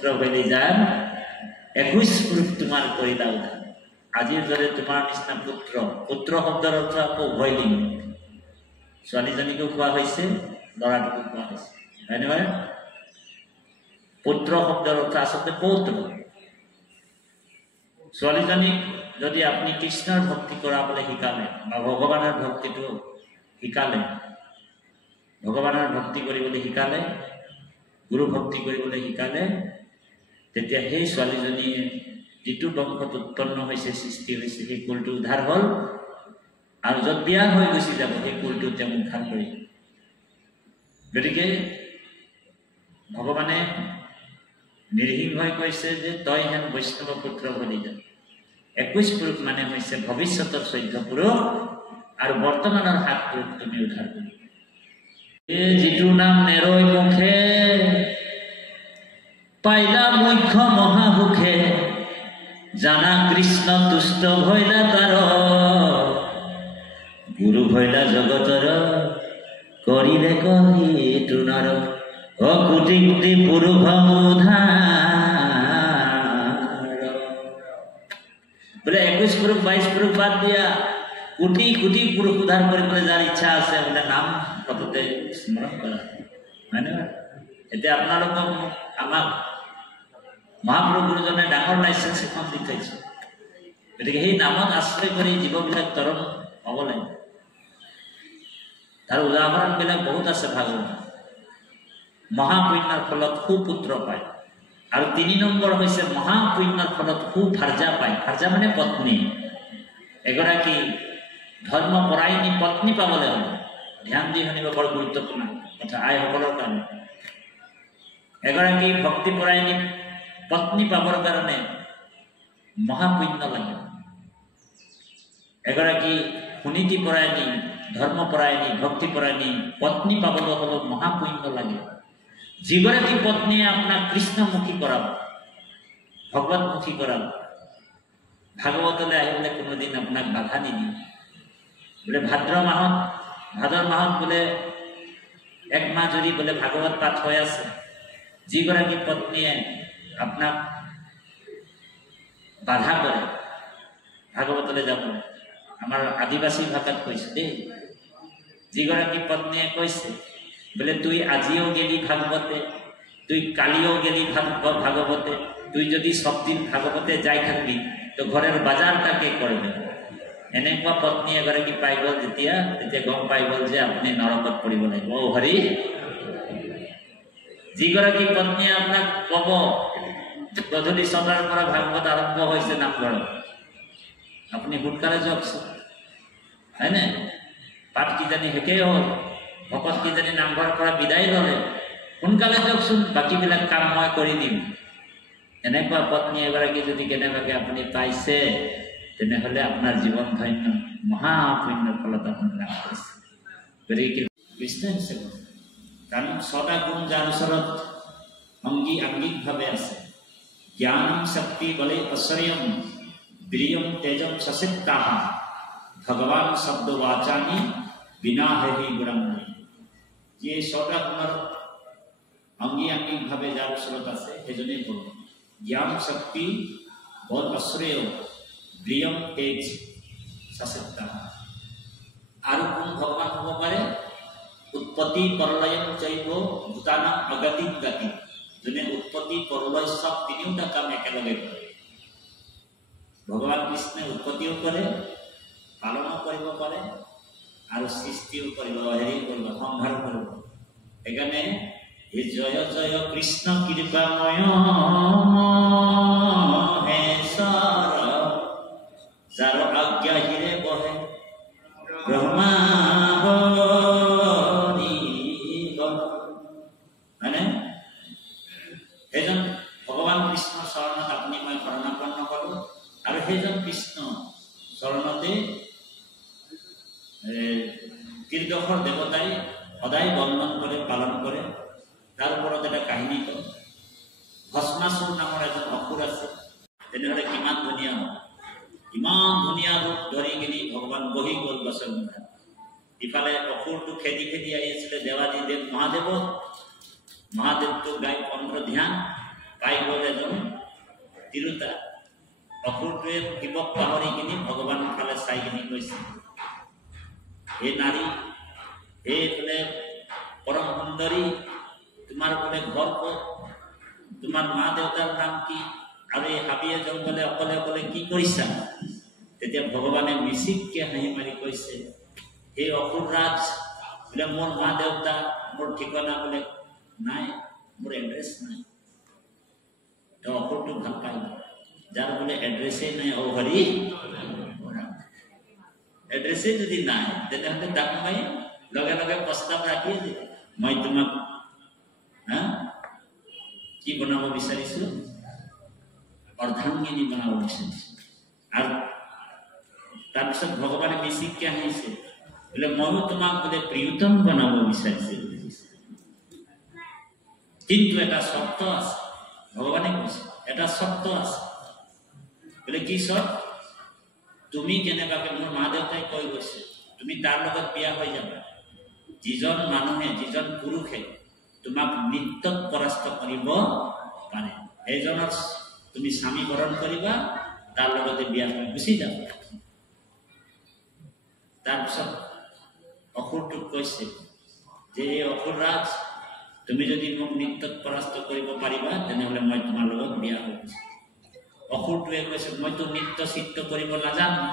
পুত্ৰ হইলে যান 21 পুৰুষ তোমাৰ কৰিলা উদ্ধাৰ। আজিৰ দৰে তোমাৰ নিচিনা পুত্ৰ, পুত্ৰ শব্দৰ অৰ্থ আকৌ উভয়লিংগ। ছোৱালীজনীকো কোৱা হৈছে, ল'ৰাটোকো কোৱা হৈছে, হয় নহয়? পুত্ৰ শব্দৰ অৰ্থ আচলতে পৌত্ৰ। ছোৱালীজনীক যদি আপুনি কৃষ্ণৰ ভক্তি কৰাবলৈ শিকালে বা ভগৱানৰ ভক্তিটো শিকালে, ভগৱানৰ ভক্তি কৰিবলৈ শিকালে, গুৰু ভক্তি কৰিবলৈ শিকালে, তেতিয়া সেই ছোৱালীজনীয়ে যিটো বংশত উৎপন্ন হৈছে, সৃষ্টি হৈছে, সেই কুলটো উদ্ধাৰ হ'ল। আৰু য'ত বিয়া হৈ গুচি যাব সেই কুলটো তেওঁ উদ্ধাৰ কৰিব। গতিকে ভগৱানে নিৰ্হিংসই কৈছে যে তই হেন বৈষ্ণৱ পুত্ৰ বুলি যা। 21 পুৰুষ মানে হৈছে ভৱিষ্যতৰ 14 পুৰুষ আৰু বৰ্তমানৰ 7 পুৰুষ তুমি উদ্ধাৰ কৰিবা। এই যিটো নাম নেৰৈ মুখে পাইলা মুখ্য মহাসুখে, জানা কৃষ্ণ তুষ্ট ভৈলা তাৰ, গুৰু ভৈলা জগতৰ কৰিলে কহি তুনাৰ, কোটি কোটি পুৰুষ উদ্ধাৰ। বোলে 21 পুৰুষ 22 পুৰুষ বাদ দিয়া, কোটি কোটি পুৰুষ উদ্ধাৰ কৰিবলৈ যাৰ ইচ্ছা আছে বোলে নাম পততে স্মৰণ কৰা, হয় নহয়? এতিয়া আপোনালোকক আমাক মহাপুৰুষ গুৰুজনে ডাঙৰ লাইচেঞ্চ এখন দি থৈছে। গতিকে সেই নামত আশ্ৰয় কৰি জীৱবিলাক তৰণ হ'ব লাগিব। তাৰ উদাহৰণবিলাক বহুত আছে ভাগৱত। মহাপুণ্যৰ ফলত সুপুত্ৰ পায়। আৰু 3 নম্বৰ হৈছে মহাপুণ্যৰ ফলত সুভাৰ্যা পায়। ভাৰ্যা মানে পত্নী। এগৰাকী ধৰ্মপৰায়ণী পত্নী পাবলৈ হ'লে ধ্যান দি শুনিব, বৰ গুৰুত্বপূৰ্ণ কথা আইসকলৰ কাৰণে। এগৰাকী ভক্তিপৰায়ণী পত্নী পাবৰ কাৰণে মহাপুণ্য লাগে। এগৰাকী সুনীতিপৰায়ণী, ধৰ্মপৰায়ণী, ভক্তিপৰায়ণী পত্নী পাবলৈ হ'লে মহাপুণ্য লাগে। যিগৰাকী পত্নীয়ে আপোনাক কৃষ্ণমুখী কৰাব, ভগৱতমুখী কৰাব, ভাগৱতলৈ আহিবলৈ কোনোদিন আপোনাক বাধা নিদিয়ে। বোলে ভাদ্ৰ মাহত বোলে 1 মাহ জুৰি বোলে ভাগৱত পাঠ হৈ আছে, যিগৰাকী পত্নীয়ে আপোনাক বাধা কৰে ভাগৱতলৈ যাবলৈ, আমাৰ আদিবাসী ভাষাত কৈছে দেই, যিগৰাকী পত্নীয়ে কৈছে বোলে তুই আজিও গেলি ভাগৱতে, তুই কালিও গেলি ভাগৱতে, তুই যদি সব দিন ভাগৱতে যাই থাকবি তো ঘৰেৰ বাজাৰটাকে কৰবে। এনেকুৱা পত্নী এগৰাকী পাই গ'ল যেতিয়া গম পাই গ'ল যে আপুনি নৰকত পৰিব লাগিব। অ হৰি, যিগৰাকী পত্নীয়ে আপোনাক ক'ব গধূলি 6টাৰ পৰা ভাগৱত আৰম্ভ হৈছে নামঘৰত, আপুনি সোনকালে যাওকচোন, হয়নে? পাঠ কিজানি শেষেই হ'ল, ভকত কিজানি নামঘৰৰ পৰা বিদায় ল'লে, সোনকালে যাওকচোন, বাকীবিলাক কাম মই কৰি দিম। এনেকুৱা পত্নী এগৰাকী যদি কেনেবাকৈ আপুনি পাইছে, তেনেহ'লে আপোনাৰ জীৱন ধন্য, মহাপুণ্যৰ ফলত আপুনি লাভ কৰিছে। গতিকে কৃষ্ণই হৈছে, কাৰণ 6টা গুণ যাৰ ওচৰত আংগিকভাৱে আছে। জ্ঞানম শক্তি বলে ঐশ্বৰ্যম বীৰ্যম তেজম সচিত্তাঃ ভগৱান শব্দ বাচানি বিনা হেহি গুণম। যে 6টা গুণৰ আংগিকভাৱে যাৰ ওচৰত আছে সেইজনেই হ'ল জ্ঞান শক্তি বল ঐশ্বৰ্য বীৰ্যম তেজ সচিত্তাঃ। আৰু কোন ভগৱান হ'ব পাৰে? উৎপত্তি প্ৰলয়ম চৈব ভূতানাং অগতি গতি, যোনে উৎপত্তি প্ৰলয় সব 3টা কাম একেলগে কৰে। ভগৱান কৃষ্ণই উৎপত্তিও কৰে, পালনো কৰিব পাৰে আৰু সৃষ্টিও কৰিব, সংহাৰ কৰিব। সেইকাৰণে এই জয় জয় কৃষ্ণ কৃপাময় মহেশ্বৰ, যাৰ আজ্ঞা হিৰে বহে ব্ৰহ্মা হয়নে? সেইজন ভগৱান কৃষ্ণৰ চৰণত আপুনি মই শৰণাপন্ন কৰোঁ, আৰু সেইজন কৃষ্ণ চৰণতে তীৰ্থৰ দেৱতাই সদায় বন্দন কৰে, পালন কৰে। তাৰ ওপৰত এটা কাহিনী কওঁ। ভস্মাসুৰ নামৰ এজন অসুৰ আছে। তেনেহ'লে কিমান ধুনীয়া হ'ব, ইমান ধুনীয়া ৰূপ ধৰি কিনি ভগৱান বহি গ'ল গছৰ মুঠাত। ইফালে অসুৰটো খেদি খেদি আহি আছিলে দেৱাদিদেৱ মহাদেৱক। মহাদেৱটোক গাই 15 ধ্যান, পাই গ'ল এজন তিৰোতা। অসুৰটোৱে শিৱক পাহৰি কিনি ভগৱানৰ ফালে চাই কিনি কৈছে, হে নাৰী, হে বোলে পৰম সুন্দৰী, তোমাৰ বোলে ঘৰ ক'ত, তোমাৰ মা দেউতাৰ নাম কি, আৰু এই হাবিয়ে জংঘলে অকলে অকলে কি কৰিছা? তেতিয়া ভগৱানে মিচিককে হাঁহি মাৰি কৈছে, হে অসুৰৰাজ, বোলে মোৰ মা দেউতা, মোৰ ঠিকনা বোলে নাই, মোৰ এড্ৰেছ নাই। তো অসুৰটো ভাল পাই, যাৰ বোলে এড্ৰেছেই নাই, অ হৰি এড্ৰেছেই যদি নাই তেনেহ'লে তাক মই লগে লগে প্ৰস্তাৱ ৰাখিয়ে দিম, মই তোমাক কি বনাব বিচাৰিছো? অৰ্ধাংগিনী বনাব বিচাৰিছো। আৰু তাৰপিছত ভগৱানে মিচিককে হাঁহিছে, বোলে ময়ো তোমাক বোলে প্ৰিয়তম বনাব বিচাৰিছো, কিন্তু এটা চৰ্ত আছে। ভগৱানে কৈছে এটা চৰ্ত আছে। বোলে কি চৰ্ত? তুমি কেনেবাকে, মোৰ মা দেউতাই কৈ গৈছে, তুমি তাৰ লগত বিয়া হৈ যাবা, যিজন মানুহে, যিজন পুৰুষে তোমাক নৃত্যত পৰাস্ত কৰিব পাৰে, সেইজনৰ তুমি স্বামী বৰণ কৰিবা, তাৰ লগতে বিয়া হৈ গুচি যাবা। তাৰপিছত অসুৰটোক কৈছে যে, এই অসুৰৰাজ, তুমি যদি মোক নৃত্যত পৰাস্ত কৰিব পাৰিবা, তেনেহ'লে মই তোমাৰ লগত বিয়া হৈ গৈছো। অসুৰটোৱে কৈছে, মইতো নৃত্য চিত্ৰ কৰিব নাজানো।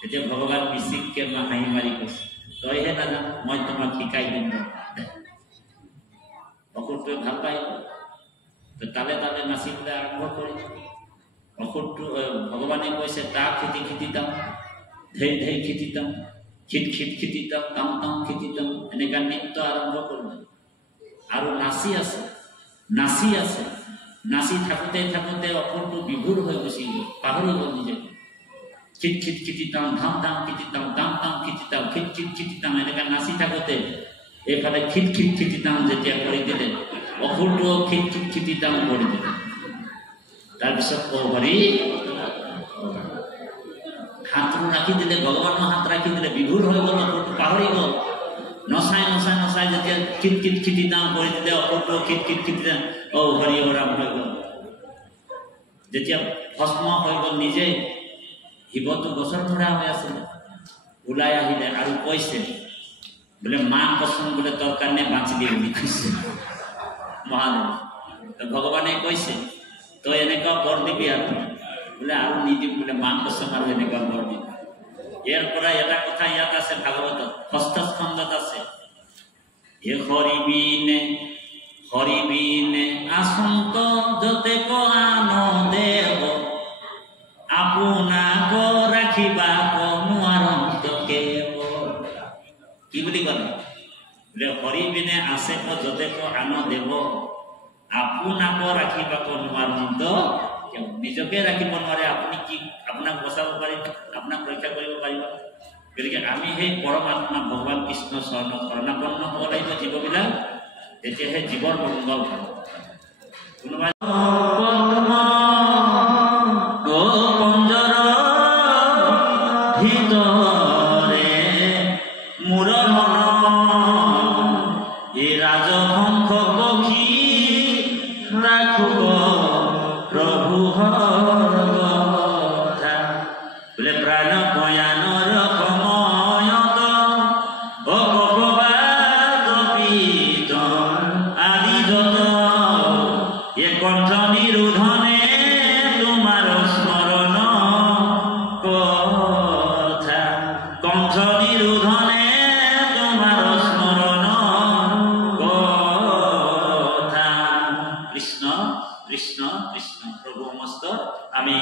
তেতিয়া ভগৱান মিচিককে হাঁহি মাৰি কৈছে, তইহে নাজানো, মই তোমাক শিকাই দিম। অসুৰটোৱে ভাল পাই তালে তালে নাচিবলৈ আৰম্ভ কৰিলে। অসুৰটো ভগৱানে কৈছে, তাক খিটি খিটিতাম, ধেই ধেই খিটিতাম, খিট খিট খিটিতাম, তাম তাম খিটিতাম, এনেকুৱা নৃত্য আৰম্ভ কৰিলে। আৰু নাচি আছে, নাচি আছে, নাচি থাকোঁতে থাকোঁতে অসুৰটো বিভোৰ হৈ গুচি গ'ল, পাহৰি গ'ল নিজকে। খিট খিট খিটিতাম, ধাম ধাম খিটিতাম, দাম দাম খিটিতাম, খিট খিট খিটিতাম, এনেকৈ নাচি থাকোঁতে এইফালে খিট খিট খিটিতাম যেতিয়া কৰি দিলে, অসুৰটোও খিট খিট খিটিতাম কৰি দিলে। তাৰপিছত হৰি হাতটো ৰাখি দিলে, ভগৱানৰ হাত ৰাখি দিলে, বিভোৰ হৈ গ'ল, অসুৰটো পাহৰি গ'ল। নচাই নচাই নচাই যেতিয়া খিট খিট খিটিতাম কৰি দিলে, অসুৰটোও খিট খিট খিটিতাম, হৰি ৰাম হৈ গ'ল। যেতিয়া ভস্ম হৈ গ'ল, নিজে শিৱটো গছৰ ধৰা হৈ আছিলে, ওলাই আহিলে আৰু কৈছে, বোলে মা কচোন, বোলে তোৰ কাৰণে বাচিবি বুলি কৈছে মহাদেৱ। ভগৱানে কৈছে, তই এনেকুৱা বৰ দিবি আৰু, বোলে আৰু নিদিম, বোলে মা কচোন আৰু এনেকুৱা বৰ দিবি। ইয়াৰ পৰা এটা কথা ইয়াত আছে, ভাগৱতত 6ষ্ঠ স্কন্ধত আছে, হে হৰিবিনে হৰিবিনে আসন্ত যতে আন দেৱ, আপোনাক ৰাখিবা নোৱাৰন্ত কেৱল। কি বুলি ক'লে? বোলে হৰিবিনে আছে যতে আন দেৱ, আপোনাক ৰাখিবা নোৱাৰন্ত কেৱল। নিজকে ৰাখিব নোৱাৰে, আপুনি কি আপোনাক বচাব পাৰিব, আপোনাক ৰক্ষা কৰিব পাৰিব? গতিকে আমি সেই পৰমাত্মা ভগৱান কৃষ্ণ চৰণত শৰণাপন্ন হ'ব লাগিব জীৱবিলাক, তেতিয়াহে জীৱৰ মংগল হ'ব। কোনোবাই কৃষ্ণ কৃষ্ণ কৃষ্ণ। প্ৰভু সমস্ত আমি